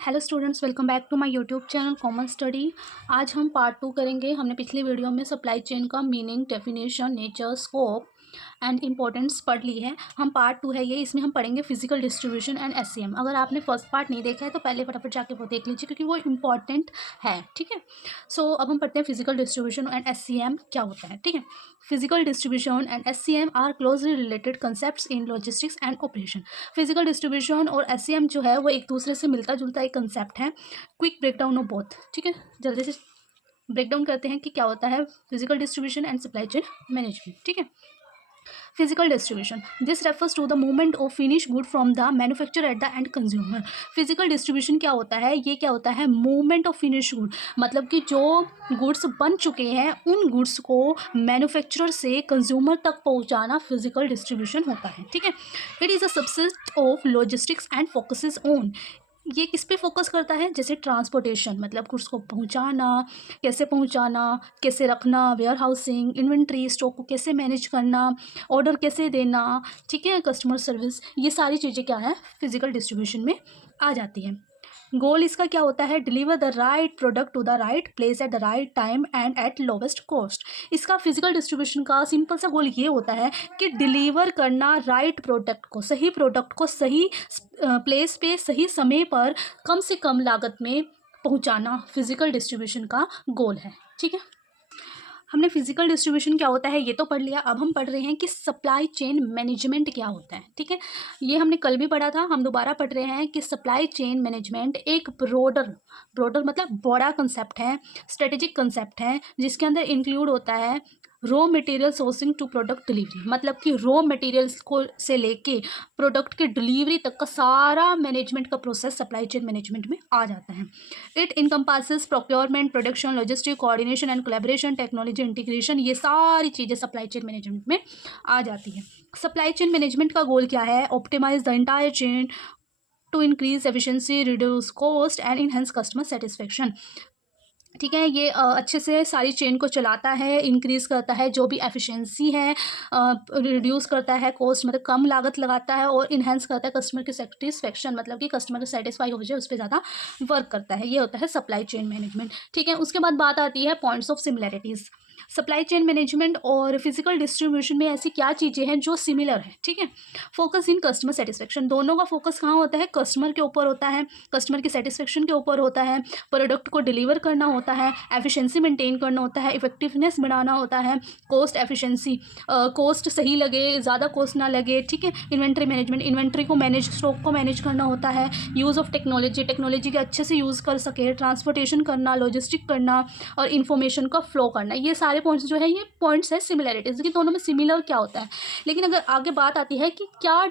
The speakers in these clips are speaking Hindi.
Hello students, welcome back to my YouTube channel common study. आज हम पार्ट 2 करेंगे। हमने पिछले वीडियो में सप्लाई चेन का meaning, definition, nature, scope and importance पढ़ ली है। हम पार्ट 2 है ये, इसमें हम पढ़ेंगे फिजिकल डिस्ट्रीब्यूशन एंड एससीएम। अगर आपने फर्स्ट पार्ट नहीं देखा है तो पहले फटाफट जाके वो देख लीजिए क्योंकि वो इंपॉर्टेंट है। ठीक है, सो अब हम पढ़ते हैं फिजिकल डिस्ट्रीब्यूशन एंड एससीएम क्या होता है। ठीक है, physical distribution and SCM are closely related concepts in logistics and operation. Physical distribution और एससीएम जो है वो एक दूसरे से मिलता जुलता एक कंसेप्ट है। Quick breakdown of both. ठीक है, जल्दी से ब्रेकडाउन करते हैं कि क्या होता है physical distribution and supply chain management. ठीक है, physical distribution, this refers to the movement of finish good from the manufacturer at the end consumer. Physical distribution क्या होता है, ये क्या होता है, मूवमेंट ऑफ फिनिश गुड, मतलब कि जो गुड्स बन चुके हैं उन गुड्स को मैन्युफैक्चरर से कंज्यूमर तक पहुंचाना फिजिकल डिस्ट्रीब्यूशन होता है। ठीक है, it is a subset of logistics and focuses on, ये किस पे फोकस करता है, जैसे ट्रांसपोर्टेशन, मतलब गुड्स को पहुंचाना, कैसे रखना, वेयर हाउसिंग, इन्वेंट्री, स्टॉक को कैसे मैनेज करना, ऑर्डर कैसे देना, ठीक है, कस्टमर सर्विस, ये सारी चीज़ें क्या है फिजिकल डिस्ट्रीब्यूशन में आ जाती है। गोल इसका क्या होता है, deliver the right product to the right place at the right time and at lowest cost. इसका फिजिकल डिस्ट्रीब्यूशन का सिंपल सा गोल ये होता है कि डिलीवर करना राइट सही प्रोडक्ट को सही प्लेस पे सही समय पर कम से कम लागत में पहुंचाना फिजिकल डिस्ट्रीब्यूशन का गोल है। ठीक है, हमने फिजिकल डिस्ट्रीब्यूशन क्या होता है ये तो पढ़ लिया। अब हम पढ़ रहे हैं कि सप्लाई चेन मैनेजमेंट क्या होता है। ठीक है, ये हमने कल भी पढ़ा था, हम दोबारा पढ़ रहे हैं कि सप्लाई चेन मैनेजमेंट एक ब्रॉडर मतलब बड़ा कंसेप्ट है, स्ट्रेटेजिक कंसेप्ट है, जिसके अंदर इंक्लूड होता है raw material sourcing to product delivery, मतलब कि रॉ मटेरियल्स को से लेके प्रोडक्ट के डिलीवरी तक का सारा मैनेजमेंट का प्रोसेस सप्लाई चेन मैनेजमेंट में आ जाता है। It encompasses procurement, production, logistic, coordination and collaboration, technology integration, ये सारी चीज़ें सप्लाई चेन मैनेजमेंट में आ जाती है। सप्लाई चेन मैनेजमेंट का गोल क्या है, optimise the entire chain to increase efficiency, reduce cost and enhance customer satisfaction. ठीक है, ये अच्छे से सारी चेन को चलाता है, इंक्रीज़ करता है जो भी एफिशिएंसी है, रिड्यूस करता है कॉस्ट, मतलब कम लागत लगाता है, और इन्हेंस करता है कस्टमर की सेटिस्फेक्शन, मतलब कि कस्टमर सेटिस्फाई हो जाए उस पर ज़्यादा वर्क करता है। ये होता है सप्लाई चेन मैनेजमेंट। ठीक है, उसके बाद बात आती है points of similarities. Supply chain management और फिजिकल डिस्ट्रीब्यूशन में ऐसी क्या चीज़ें हैं जो सिमिलर है। ठीक है, फोकस इन कस्टमर सेटिस्फेक्शन, दोनों का फोकस कहाँ होता है, कस्टमर के ऊपर होता है, कस्टमर की सेटिस्फेक्शन के ऊपर होता है, प्रोडक्ट को डिलीवर करना होता है, एफिशिएंसी मेंटेन करना होता है, इफेक्टिवनेस बढ़ाना होता है, कॉस्ट एफिशिएंसी, कॉस्ट सही लगे, ज़्यादा कॉस्ट ना लगे। ठीक है, इन्वेंट्री मैनेजमेंट, इन्वेंट्री को मैनेज, स्टॉक को मैनेज करना होता है, यूज़ ऑफ टेक्नोलॉजी के अच्छे से यूज़ कर सके, ट्रांसपोर्टेशन करना, लॉजिस्टिक करना, और इन्फॉर्मेशन का फ्लो करना। ये सारे पॉइंट्स जो है ये पॉइंट्स है सिमिलैरिटीज़ कि दोनों में सिमिलर क्या होता है। लेकिन अगर आगे बात आती है कि क्या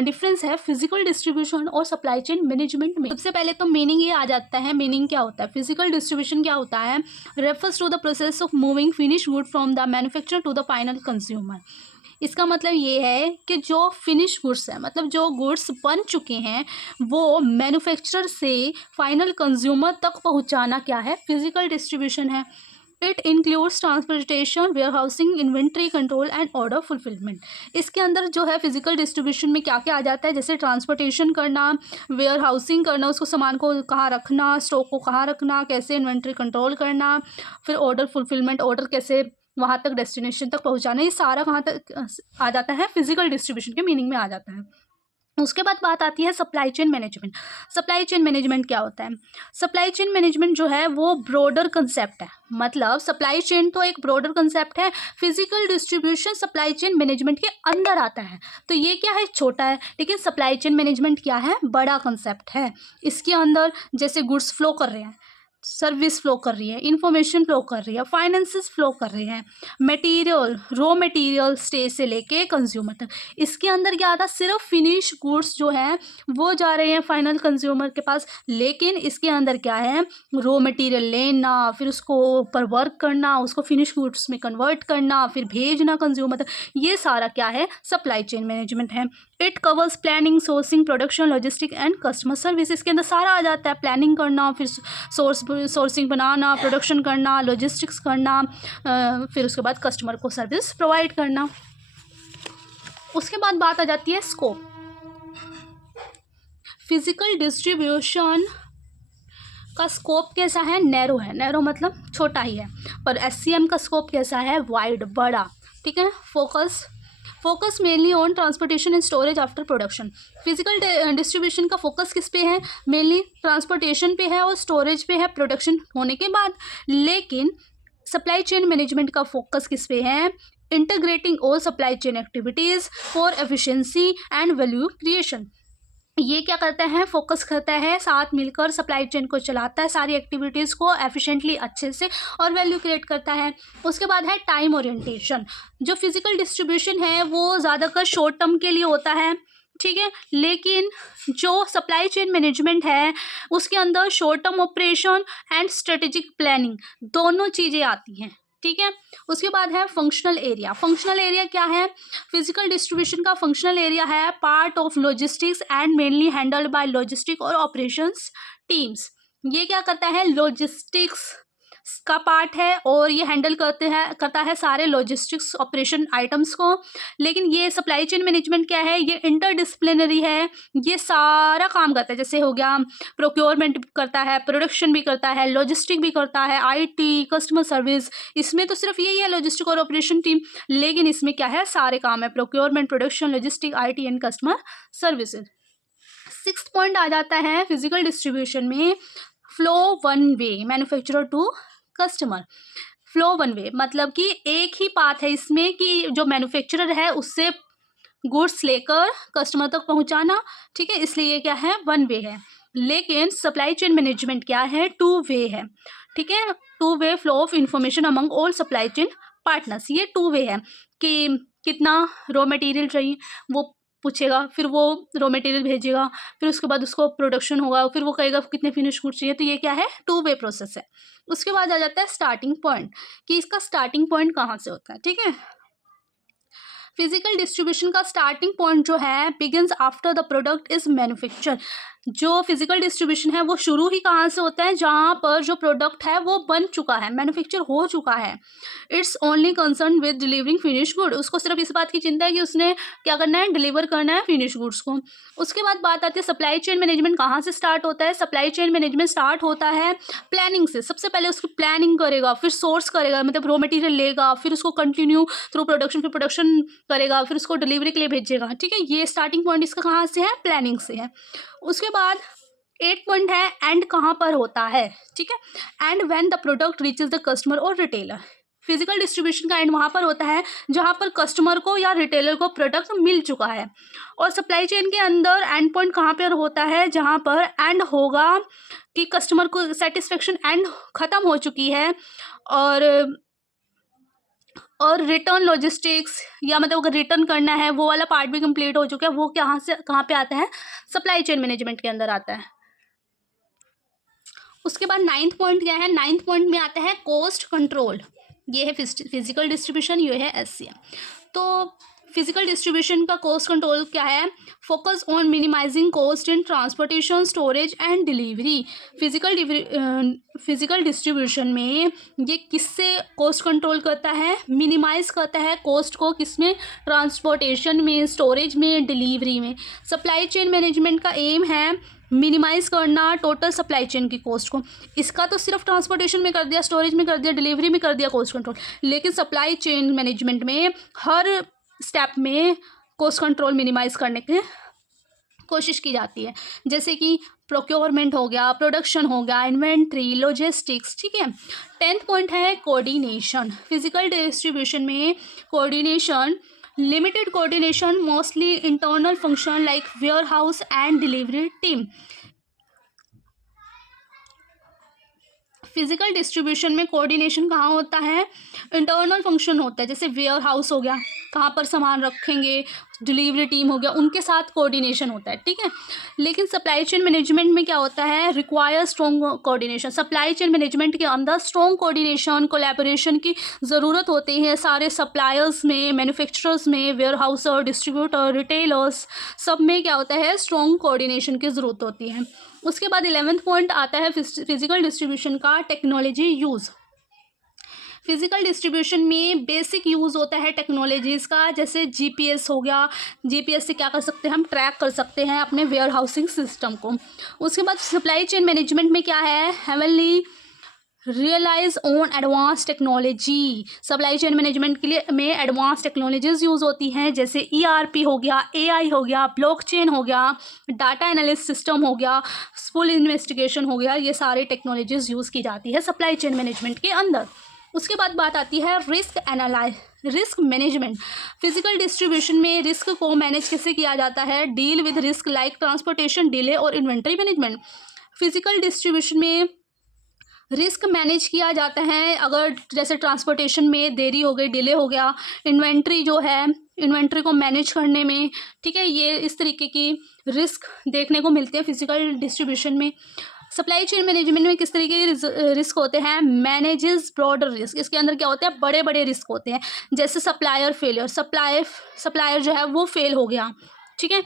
डिफरेंस है फिजिकल डिस्ट्रीब्यूशन और सप्लाई चेन मैनेजमेंट में, सबसे पहले तो मीनिंग ये आ जाता है। मीनिंग क्या होता है, फिजिकल डिस्ट्रीब्यूशन क्या होता है, refers to the process of moving finish good from the manufacturer to the final consumer. इसका मतलब ये है कि जो फिनिश गुड्स है, मतलब जो गुड्स बन चुके हैं वो मैन्युफैक्चरर से फाइनल कंज्यूमर तक पहुंचाना क्या है, फिजिकल डिस्ट्रीब्यूशन है। It includes transportation, warehousing, inventory control and order fulfilment. इसके अंदर जो है फिजिकल डिस्ट्रीब्यूशन में क्या क्या आ जाता है, जैसे ट्रांसपोर्टेशन करना, वेयर हाउसिंग करना, उसको सामान को कहाँ रखना, स्टॉक को कहाँ रखना, कैसे इन्वेंट्री कंट्रोल करना, फिर ऑर्डर फुलफिलमेंट, ऑर्डर कैसे वहाँ तक डेस्टिनेशन तक पहुँचाना, ये सारा कहाँ तक आ जाता है, फिजिकल डिस्ट्रीब्यूशन के मीनिंग में आ जाता है। उसके बाद बात आती है supply chain management. Supply chain management क्या होता है, सप्लाई चेन मैनेजमेंट जो है वो ब्रॉडर कंसेप्ट है, मतलब सप्लाई चेन तो एक ब्रॉडर कंसेप्ट है, physical distribution supply chain management के अंदर आता है। तो ये क्या है, छोटा है, लेकिन सप्लाई चेन मैनेजमेंट क्या है, बड़ा कंसेप्ट है। इसके अंदर जैसे गुड्स फ्लो कर रहे हैं, सर्विस फ्लो कर रही है, इंफॉर्मेशन फ्लो कर रही है, फाइनेंसेस फ्लो कर रहे हैं, मटेरियल, रॉ मटेरियल स्टेज से लेके कंज्यूमर तक। इसके अंदर क्या आता है, सिर्फ फिनिश गुड्स जो हैं वो जा रहे हैं फाइनल कंज्यूमर के पास, लेकिन इसके अंदर क्या है, रॉ मटेरियल लेना, फिर उसको ऊपर वर्क करना, उसको फिनिश गुड्स में कन्वर्ट करना, फिर भेजना कंज्यूमर तक, ये सारा क्या है, सप्लाई चेन मैनेजमेंट है। It covers planning, sourcing, production, logistic and customer service. इसके अंदर सारा आ जाता है, प्लानिंग करना, फिर सोर्सिंग बनाना, प्रोडक्शन करना, लॉजिस्टिक्स करना, फिर उसके बाद कस्टमर को सर्विस प्रोवाइड करना। उसके बाद बात आ जाती है स्कोप। फिजिकल डिस्ट्रीब्यूशन का स्कोप कैसा है, नैरो है, नैरो मतलब छोटा ही है, पर एससीएम का स्कोप कैसा है, वाइड, बड़ा, ठीक है। Focus mainly on transportation and storage after production. Physical distribution का फोकस किस पे है, मेनली ट्रांसपोर्टेशन पे है और स्टोरेज पे है प्रोडक्शन होने के बाद। लेकिन सप्लाई चेन मैनेजमेंट का फोकस किस पे है, integrating all supply chain activities for efficiency and value creation. ये क्या करता है, फोकस करता है, साथ मिलकर सप्लाई चेन को चलाता है, सारी एक्टिविटीज़ को एफिशिएंटली अच्छे से, और वैल्यू क्रिएट करता है। उसके बाद है टाइम ओरिएंटेशन। जो फिजिकल डिस्ट्रीब्यूशन है वो ज़्यादातर शॉर्ट टर्म के लिए होता है, ठीक है। लेकिन जो सप्लाई चेन मैनेजमेंट है उसके अंदर short term operation and strategic planning दोनों चीज़ें आती हैं, ठीक है। उसके बाद है फंक्शनल एरिया। फंक्शनल एरिया क्या है, फिजिकल डिस्ट्रीब्यूशन का फंक्शनल एरिया है part of logistics and mainly handled by logistic और ऑपरेशंस टीम्स। ये क्या करता है, लॉजिस्टिक्स का पार्ट है और ये हैंडल करता है सारे लॉजिस्टिक्स ऑपरेशन आइटम्स को। लेकिन ये सप्लाई चेन मैनेजमेंट क्या है, ये इंटरडिसिप्लिनरी है, ये सारा काम करता है। जैसे हो गया प्रोक्योरमेंट करता है, प्रोडक्शन भी करता है, लॉजिस्टिक भी करता है, आईटी, कस्टमर सर्विस, इसमें तो सिर्फ यही है लॉजिस्टिक और ऑपरेशन टीम, लेकिन इसमें क्या है, सारे काम है, procurement, production, logistic, IT and customer services. 6th point आ जाता है फिजिकल डिस्ट्रीब्यूशन में, flow one way manufacturer to customer. Flow one way मतलब कि एक ही पाथ है इसमें कि जो मैन्युफैक्चरर है उससे गुड्स लेकर कस्टमर तक पहुंचाना, ठीक है, इसलिए क्या है, वन वे है। लेकिन सप्लाई चेन मैनेजमेंट क्या है, टू वे है, ठीक है। Two way flow of information among all supply chain partners. ये टू वे है कि कितना रॉ मटेरियल चाहिए वो पूछेगा, फिर वो रॉ मटेरियल भेजेगा, फिर उसके बाद उसको प्रोडक्शन होगा, फिर वो कहेगा कितने फिनिश गुड्स चाहिए। तो ये क्या है, टू वे प्रोसेस है। उसके बाद आ जाता है स्टार्टिंग पॉइंट, कि इसका स्टार्टिंग पॉइंट कहाँ से होता है, ठीक है। फिजिकल डिस्ट्रीब्यूशन का स्टार्टिंग पॉइंट जो है, begins after the product is manufacture. जो फिजिकल डिस्ट्रीब्यूशन है वो शुरू ही कहाँ से होता है, जहाँ पर जो प्रोडक्ट है वो बन चुका है, मैन्युफैक्चर हो चुका है। It's only concern with delivering finish good. उसको सिर्फ इस बात की चिंता है कि उसने क्या करना है, डिलीवर करना है फिनिश गुड्स को। उसके बाद बात आती है सप्लाई चेन मैनेजमेंट कहाँ से स्टार्ट होता है। सप्लाई चेन मैनेजमेंट स्टार्ट होता है प्लानिंग से। सबसे पहले उसकी प्लानिंग करेगा, फिर सोर्स करेगा, मतलब रॉ मटेरियल लेगा, फिर उसको कंटिन्यू थ्रू प्रोडक्शन, फिर प्रोडक्शन करेगा, फिर उसको डिलीवरी के लिए भेजेगा, ठीक है। ये स्टार्टिंग पॉइंट इसका कहाँ से है, प्लानिंग से है। उसके बाद 8 पॉइंट है, एंड कहाँ पर होता है, ठीक है। And when the product reaches the customer और रिटेलर। फिजिकल डिस्ट्रीब्यूशन का एंड वहाँ पर होता है जहाँ पर कस्टमर को या रिटेलर को प्रोडक्ट मिल चुका है। और सप्लाई चेन के अंदर एंड पॉइंट कहाँ पर होता है, जहाँ पर एंड होगा कि कस्टमर को सेटिस्फेक्शन एंड ख़त्म हो चुकी है, और रिटर्न लॉजिस्टिक्स, या मतलब अगर रिटर्न करना है वो वाला पार्ट भी कंप्लीट हो चुका है। वो कहाँ पे आता है, सप्लाई चेन मैनेजमेंट के अंदर आता है। उसके बाद 9th पॉइंट क्या है, 9th पॉइंट में आता है कॉस्ट कंट्रोल। ये है फिजिकल डिस्ट्रीब्यूशन, ये है एससीएम। तो फिजिकल डिस्ट्रीब्यूशन का कॉस्ट कंट्रोल क्या है, focus on minimising cost in transportation, storage and delivery. Physical distribution में ये किससे कॉस्ट कंट्रोल करता है, मिनिमाइज करता है कॉस्ट को, किसमें, ट्रांसपोर्टेशन में, स्टोरेज में, डिलीवरी में। सप्लाई चेन मैनेजमेंट का एम है मिनिमाइज़ करना टोटल सप्लाई चेन की कॉस्ट को। इसका तो सिर्फ ट्रांसपोर्टेशन में कर दिया, स्टोरेज में कर दिया, डिलीवरी में कर दिया कॉस्ट कंट्रोल, लेकिन सप्लाई चेन मैनेजमेंट में हर स्टेप में कॉस्ट कंट्रोल मिनिमाइज करने की कोशिश की जाती है। जैसे कि प्रोक्योरमेंट हो गया, प्रोडक्शन हो गया, इन्वेंट्री, लॉजिस्टिक्स, ठीक है। 10th पॉइंट है कोऑर्डिनेशन। फिजिकल डिस्ट्रीब्यूशन में coordination, limited coordination, mostly internal function like warehouse and delivery team. Physical distribution में कोऑर्डिनेशन कहाँ होता है, इंटरनल फंक्शन होता है, जैसे वेयर हाउस हो गया, कहाँ पर सामान रखेंगे, डिलीवरी टीम हो गया, उनके साथ कोऑर्डिनेशन होता है, ठीक है। लेकिन सप्लाई चेन मैनेजमेंट में क्या होता है, require strong coordination. Supply chain management के अंदर स्ट्रॉन्ग कोऑर्डिनेशन, कोलैबोरेशन की ज़रूरत होती है सारे सप्लायर्स में, मैन्युफैक्चरर्स में, वेयर हाउस और डिस्ट्रीब्यूटर, रिटेलर्स, सब में क्या होता है, स्ट्रॉन्ग कोऑर्डिनेशन की ज़रूरत होती है। उसके बाद 11th पॉइंट आता है फिजिकल डिस्ट्रीब्यूशन का टेक्नोलॉजी यूज़। फिजिकल डिस्ट्रीब्यूशन में बेसिक यूज़ होता है टेक्नोलॉजीज़ का, जैसे जीपीएस हो गया। जीपीएस से क्या कर सकते हैं, हम ट्रैक कर सकते हैं अपने वेयर हाउसिंग सिस्टम को। उसके बाद सप्लाई चेन मैनेजमेंट में क्या है, heavily relies on advance technology. Supply chain management के लिए में एडवांस टेक्नोलॉजीज यूज़ होती हैं, जैसे ईआरपी हो गया, एआई हो गया, ब्लॉकचेन हो गया, डाटा एनालिसिस सिस्टम हो गया, फुल इन्वेस्टिगेशन हो गया। ये सारी टेक्नोलॉजीज यूज़ की जाती है सप्लाई चेन मैनेजमेंट के अंदर। उसके बाद बात आती है रिस्क मैनेजमेंट। फिजिकल डिस्ट्रीब्यूशन में रिस्क को मैनेज कैसे किया जाता है, deal with risk like transportation delay और इन्वेंट्री मैनेजमेंट। फिजिकल डिस्ट्रीब्यूशन में रिस्क मैनेज किया जाता है, अगर जैसे ट्रांसपोर्टेशन में देरी हो गई, डिले हो गया, इन्वेंट्री जो है, इन्वेंट्री को मैनेज करने में, ठीक है, ये इस तरीके की रिस्क देखने को मिलते हैं फिजिकल डिस्ट्रीब्यूशन में। सप्लाई चेन मैनेजमेंट में किस तरीके के रिस्क होते हैं, मैनेजेस ब्रॉडर रिस्क। इसके अंदर क्या होते हैं, बड़े बड़े रिस्क होते हैं, जैसे सप्लायर फेलियर, सप्लायर जो है वो फेल हो गया, ठीक है।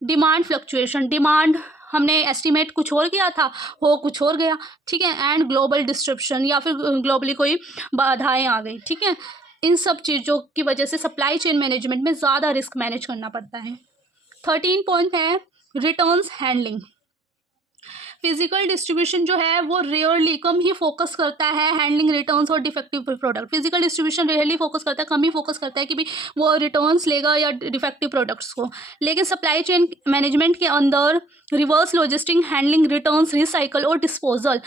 डिमांड फ्लक्चुएशन, डिमांड हमने एस्टिमेट कुछ और किया था, हो कुछ और गया, ठीक है। एंड ग्लोबल डिस्ट्रप्शन, या फिर ग्लोबली कोई बाधाएं आ गई, ठीक है। इन सब चीज़ों की वजह से सप्लाई चेन मैनेजमेंट में ज़्यादा रिस्क मैनेज करना पड़ता है। 13 पॉइंट है रिटर्न्स हैंडलिंग। फिजिकल डिस्ट्रीब्यूशन जो है वो रेयरली कम ही फोकस करता है हैंडलिंग रिटर्न्स और defective product. Physical distribution rarely focus करता है, कम ही फोकस करता है कि भी वो रिटर्न्स लेगा या डिफेक्टिव प्रोडक्ट्स को। लेकिन सप्लाई चेन मैनेजमेंट के अंदर reverse logistic, handling returns, recycle और डिस्पोजल,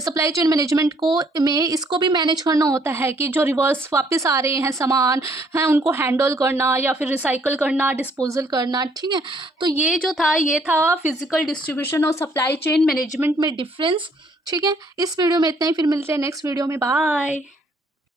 सप्लाई चेन मैनेजमेंट को में इसको भी मैनेज करना होता है कि जो रिवर्स वापस आ रहे हैं सामान हैं उनको हैंडल करना या फिर रिसाइकल करना, डिस्पोजल करना, ठीक है। तो ये जो था ये था फिजिकल डिस्ट्रीब्यूशन और सप्लाई चेन मैनेजमेंट में डिफरेंस, ठीक है। इस वीडियो में इतना ही, फिर मिलते हैं नेक्स्ट वीडियो में, बाय।